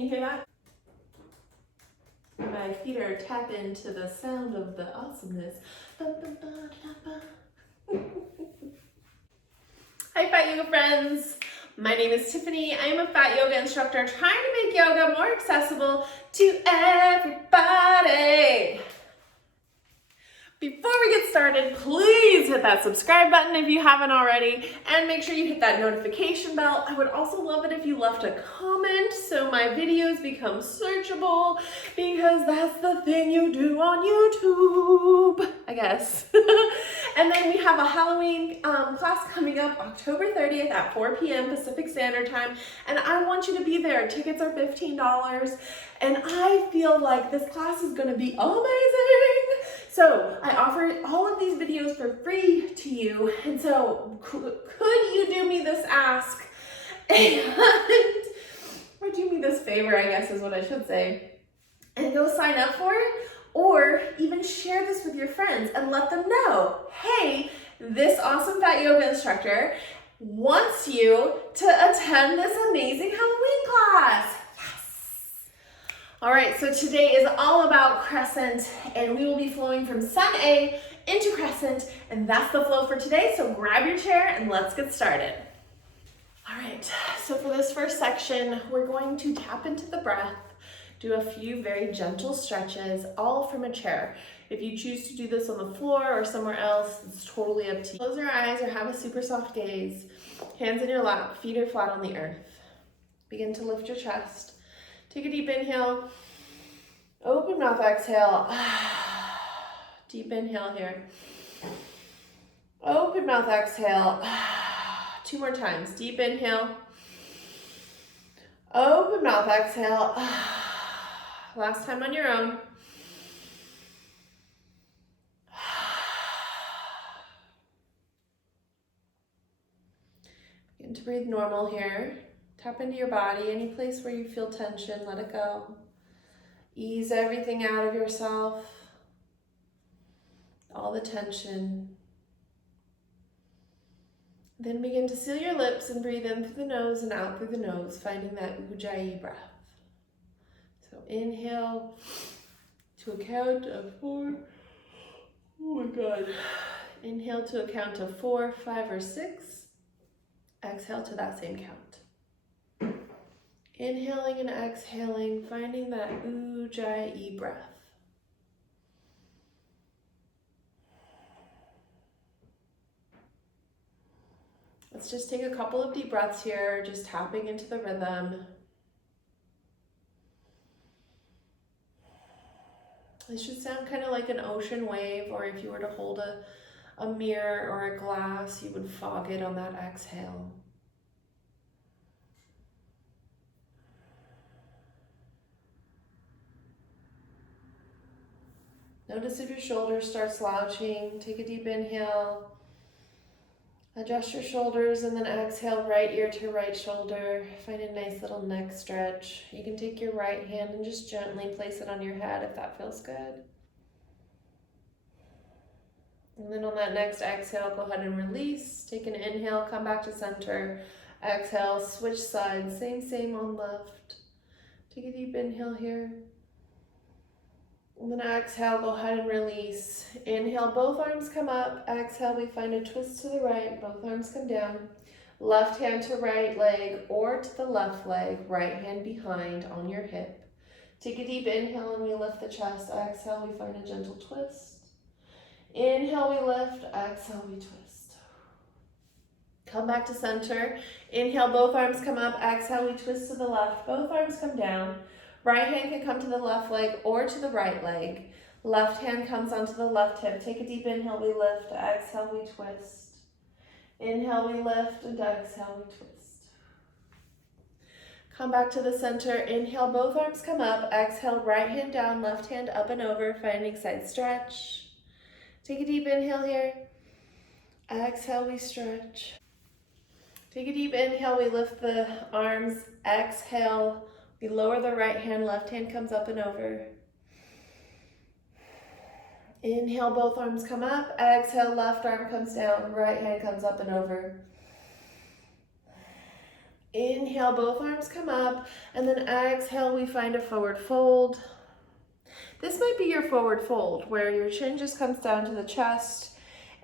Can you hear that? My feet are tapped into the sound of the awesomeness. Hi Fat Yoga friends! My name is Tiffany. I am a Fat Yoga instructor trying to make yoga more accessible to everybody. Before we get started, please hit that subscribe button if you haven't already, and make sure you hit that notification bell. I would also love it if you left a comment so my videos become searchable, because that's the thing you do on YouTube, I guess. And then we have a Halloween class coming up October 30th at 4 p.m. Pacific Standard Time, and I want you to be there. Tickets are $15, and I feel like this class is going to be amazing. So I offer all of these videos for free to you, and so could you do me this ask, or do me this favor, I guess is what I should say, and go sign up for it, or even share this with your friends and let them know, hey, this awesome Fat Yoga instructor wants you to attend this amazing Halloween class. All right, so today is all about crescent, and we will be flowing from sun A into crescent, and that's the flow for today. So grab your chair and let's get started. All right, so for this first section, we're going to tap into the breath, do a few very gentle stretches, all from a chair. If you choose to do this on the floor or somewhere else, it's totally up to you. Close your eyes or have a super soft gaze. Hands in your lap, feet are flat on the earth. Begin to lift your chest. Take a deep inhale, open mouth, exhale. Deep inhale here. Open mouth, exhale. 2 more times. Deep inhale. Open mouth, exhale. Last time on your own. Begin to breathe normal here. Tap into your body. Any place where you feel tension, let it go. Ease everything out of yourself. All the tension. Then begin to seal your lips and breathe in through the nose and out through the nose, finding that ujjayi breath. So inhale to a count of 4. Oh my God. Inhale to a count of 4, 5, or 6. Exhale to that same count. Inhaling and exhaling, finding that ujjayi breath. Let's just take a couple of deep breaths here, just tapping into the rhythm. This should sound kind of like an ocean wave, or if you were to hold a mirror or a glass, you would fog it on that exhale. Notice if your shoulders start slouching. Take a deep inhale. Adjust your shoulders and then exhale right ear to right shoulder. Find a nice little neck stretch. You can take your right hand and just gently place it on your head if that feels good. And then on that next exhale, go ahead and release. Take an inhale, come back to center. Exhale, switch sides. Same on left. Take a deep inhale here. And then exhale, go ahead and release. Inhale, both arms come up. Exhale, we find a twist to the right. Both arms come down. Left hand to right leg or to the left leg. Right hand behind on your hip. Take a deep inhale and we lift the chest. Exhale, we find a gentle twist. Inhale, we lift. Exhale, we twist. Come back to center. Inhale, both arms come up. Exhale, we twist to the left. Both arms come down. Right hand can come to the left leg or to the right leg. Left hand comes onto the left hip. Take a deep inhale, we lift. Exhale, we twist. Inhale, we lift, and exhale, we twist. Come back to the center. Inhale, both arms come up. Exhale, right hand down, left hand up and over, finding side stretch. Take a deep inhale here. Exhale, we stretch. Take a deep inhale, we lift the arms. Exhale, we lower the right hand, left hand comes up and over. Inhale, both arms come up. Exhale, left arm comes down, right hand comes up and over. Inhale, both arms come up, and then exhale, we find a forward fold. This might be your forward fold, where your chin just comes down to the chest,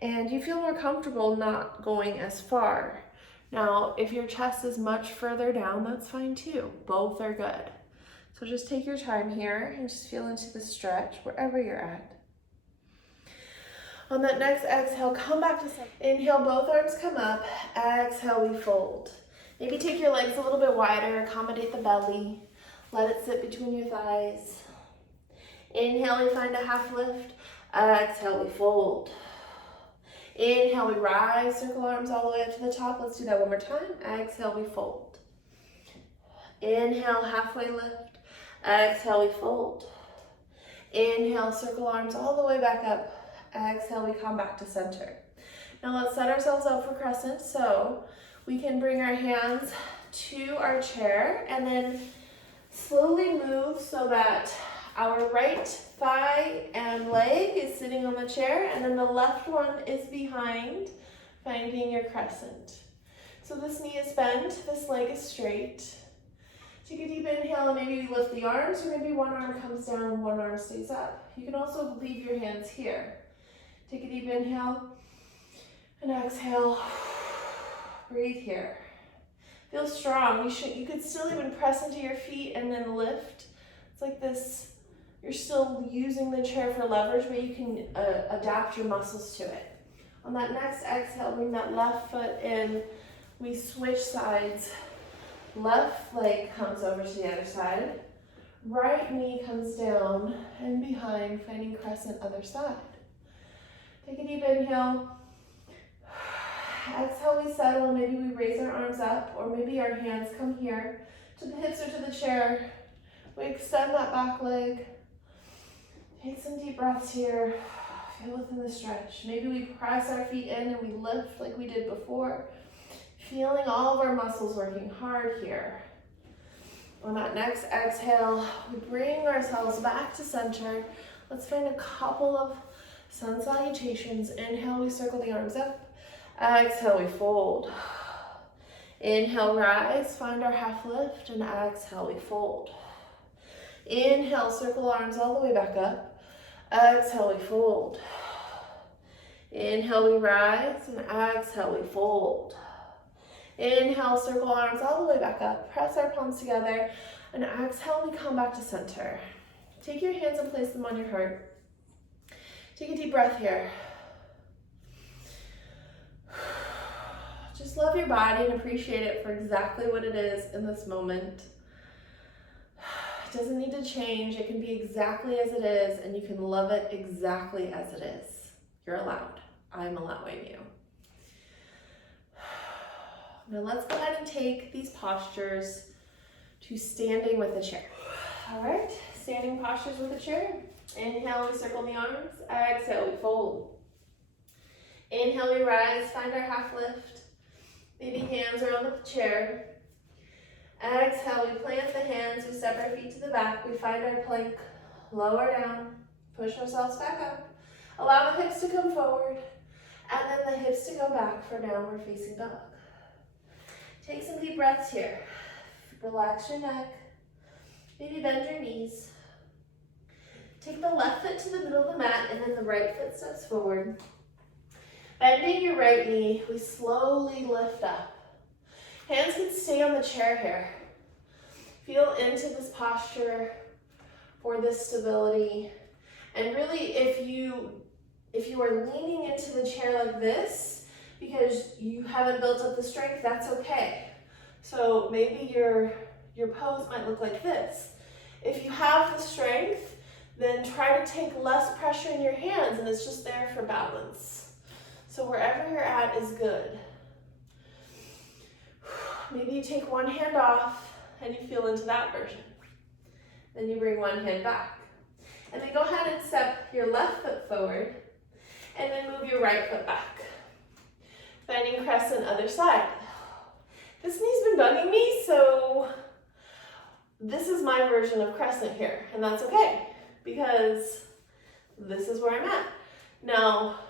and you feel more comfortable not going as far. Now, if your chest is much further down, that's fine too. Both are good. So just take your time here and just feel into the stretch wherever you're at. On that next exhale, come back to center. Inhale, both arms come up. Exhale, we fold. Maybe take your legs a little bit wider, accommodate the belly. Let it sit between your thighs. Inhale, we find a half lift. Exhale, we fold. Inhale, we rise, circle arms all the way up to the top. Let's do that one more time. Exhale, we fold. Inhale, halfway lift. Exhale, we fold. Inhale, circle arms all the way back up. Exhale, we come back to center. Now let's set ourselves up for crescent. So we can bring our hands to our chair and then slowly move so that our right thigh and leg is sitting on the chair, and then the left one is behind, finding your crescent. So this knee is bent, this leg is straight. Take a deep inhale and maybe you lift the arms, or maybe one arm comes down, one arm stays up. You can also leave your hands here. Take a deep inhale and exhale. Breathe here. Feel strong. You could still even press into your feet and then lift. It's like this. You're still using the chair for leverage, but you can adapt your muscles to it. On that next exhale, bring that left foot in. We switch sides. Left leg comes over to the other side. Right knee comes down and behind, finding crescent other side. Take a deep inhale. Exhale, we settle. Maybe we raise our arms up, or maybe our hands come here to the hips or to the chair. We extend that back leg. Take some deep breaths here. Feel within the stretch. Maybe we press our feet in and we lift like we did before. Feeling all of our muscles working hard here. On that next exhale, we bring ourselves back to center. Let's find a couple of sun salutations. Inhale, we circle the arms up. Exhale, we fold. Inhale, rise, find our half lift, and exhale, we fold. Inhale, circle arms all the way back up. Exhale, we fold. Inhale, we rise, and exhale, we fold. Inhale, circle arms all the way back up. Press our palms together, and exhale, we come back to center. Take your hands and place them on your heart. Take a deep breath here. Just love your body and appreciate it for exactly what it is in this moment. It doesn't need to change. It can be exactly as it is, and you can love it exactly as it is. You're allowed. I'm allowing you. Now let's go ahead and take these postures to standing with a chair. All right, standing postures with a chair. Inhale, we circle the arms. Exhale, we fold. Inhale, we rise, find our half lift. Maybe hands are on the chair. Exhale, we plant the hands, we step our feet to the back, we find our plank, lower down, push ourselves back up. Allow the hips to come forward, and then the hips to go back for downward facing dog. Take some deep breaths here. Relax your neck. Maybe bend your knees. Take the left foot to the middle of the mat, and then the right foot steps forward. Bending your right knee, we slowly lift up. Hands can stay on the chair here. Feel into this posture for this stability. And really, if you are leaning into the chair like this because you haven't built up the strength, that's okay. So maybe your pose might look like this. If you have the strength, then try to take less pressure in your hands, and it's just there for balance. So wherever you're at is good. Maybe you take one hand off and you feel into that version. Then you bring one hand back. And then go ahead and step your left foot forward and then move your right foot back. Finding crescent other side. This knee's been bugging me, so this is my version of crescent here, and that's okay because this is where I'm at. Now,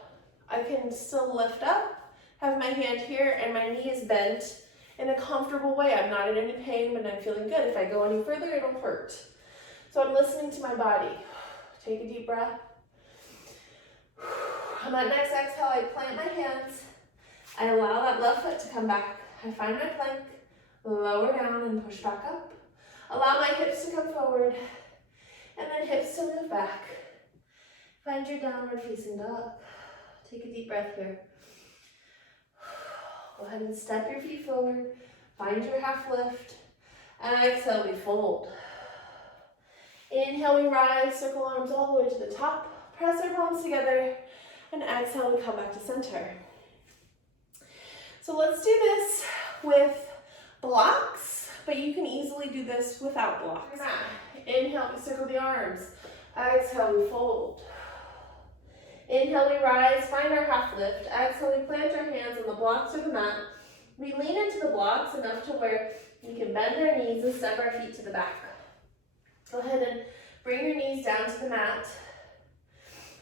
I can still lift up, have my hand here, and my knee is bent, in a comfortable way. I'm not in any pain, but I'm feeling good. If I go any further, it'll hurt. So I'm listening to my body. Take a deep breath. On that next exhale, I plant my hands. I allow that left foot to come back. I find my plank, lower down and push back up. Allow my hips to come forward, and then hips to move back. Find your downward facing dog. Take a deep breath here. Go ahead and step your feet forward. Find your half lift. And exhale, we fold. Inhale, we rise, circle arms all the way to the top. Press our palms together. And exhale, we come back to center. So let's do this with blocks, but you can easily do this without blocks. Inhale, we circle the arms. Exhale, we fold. Inhale, we rise, find our half lift. Exhale, we plant our hands on the blocks or the mat. We lean into the blocks enough to where we can bend our knees and step our feet to the back. Go ahead and bring your knees down to the mat.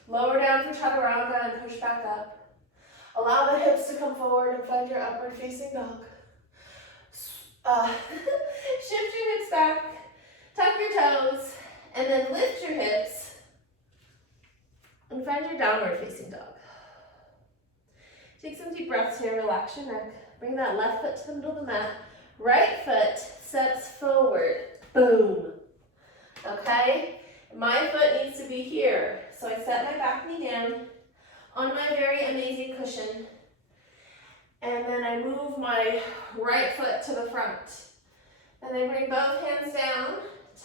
Lower down for chaturanga and push back up. Allow the hips to come forward and find your upward facing dog. Shift your hips back, tuck your toes, and then lift your hips and find your downward facing dog. Take some deep breaths here, relax your neck. Bring that left foot to the middle of the mat. Right foot steps forward. Boom. Okay? My foot needs to be here. So I set my back knee down on my very amazing cushion. And then I move my right foot to the front. And I bring both hands down,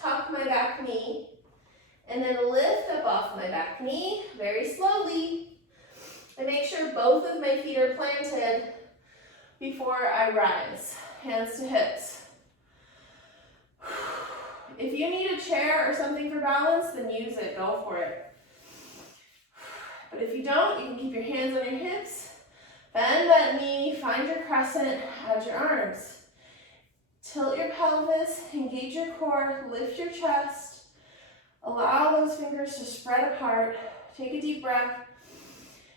tuck my back knee, and then lift up off my back knee very slowly. And make sure both of my feet are planted before I rise. Hands to hips. If you need a chair or something for balance, then use it, go for it. But if you don't, you can keep your hands on your hips, bend that knee, find your crescent, add your arms. Tilt your pelvis, engage your core, lift your chest. Allow those fingers to spread apart. Take a deep breath.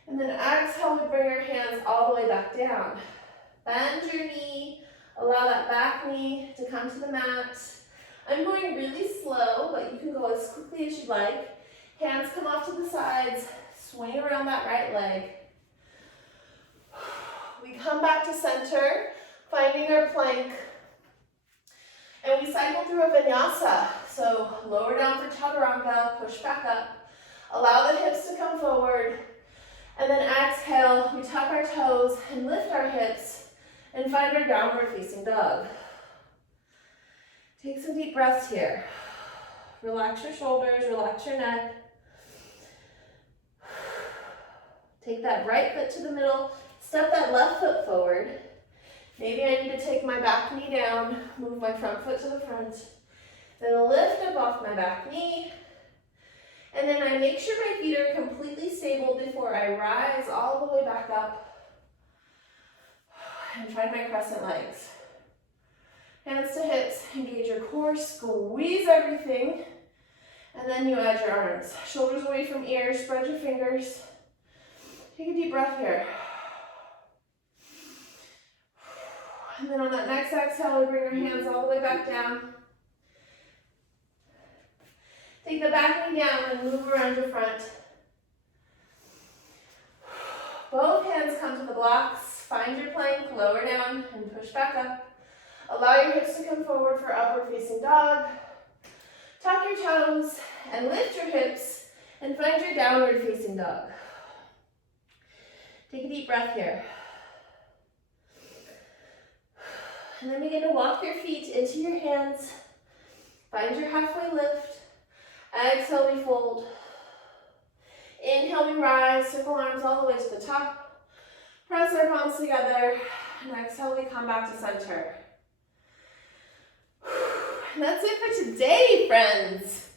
And then exhale to bring your hands all the way back down. Bend your knee, allow that back knee to come to the mat. I'm going really slow, but you can go as quickly as you'd like. Hands come off to the sides. Swing around that right leg. We come back to center, finding our plank. And we cycle through a vinyasa. So lower down for chaturanga, push back up. Allow the hips to come forward. And then exhale, we tuck our toes and lift our hips and find our downward facing dog. Take some deep breaths here. Relax your shoulders, relax your neck. Take that right foot to the middle, step that left foot forward. Maybe I need to take my back knee down, move my front foot to the front. Then lift up off my back knee. And then I make sure my feet are completely stable before I rise all the way back up. And find my crescent legs. Hands to hips, engage your core, squeeze everything. And then you add your arms. Shoulders away from ears, spread your fingers. Take a deep breath here. And then on that next exhale, we bring our hands all the way back down. Take the back knee down and move around your front. Both hands come to the blocks. Find your plank, lower down and push back up. Allow your hips to come forward for upward facing dog. Tuck your toes and lift your hips and find your downward facing dog. Take a deep breath here. And then begin to walk your feet into your hands. Find your halfway lift. Exhale, we fold. Inhale, we rise. Circle arms all the way to the top. Press our palms together. And exhale, we come back to center. And that's it for today, friends.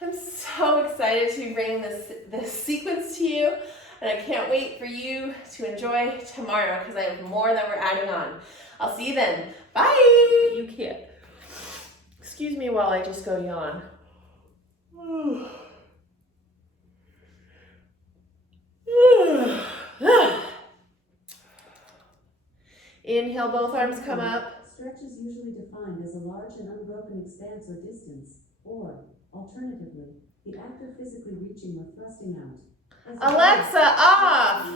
I'm so excited to bring this sequence to you. And I can't wait for you to enjoy tomorrow because I have more that we're adding on. I'll see you then. Bye. You can't. Excuse me while I just go yawn. Inhale, both arms come up. Stretch is usually defined as a large and unbroken expanse or distance, or, alternatively, the act of physically reaching or thrusting out. Alexa, off!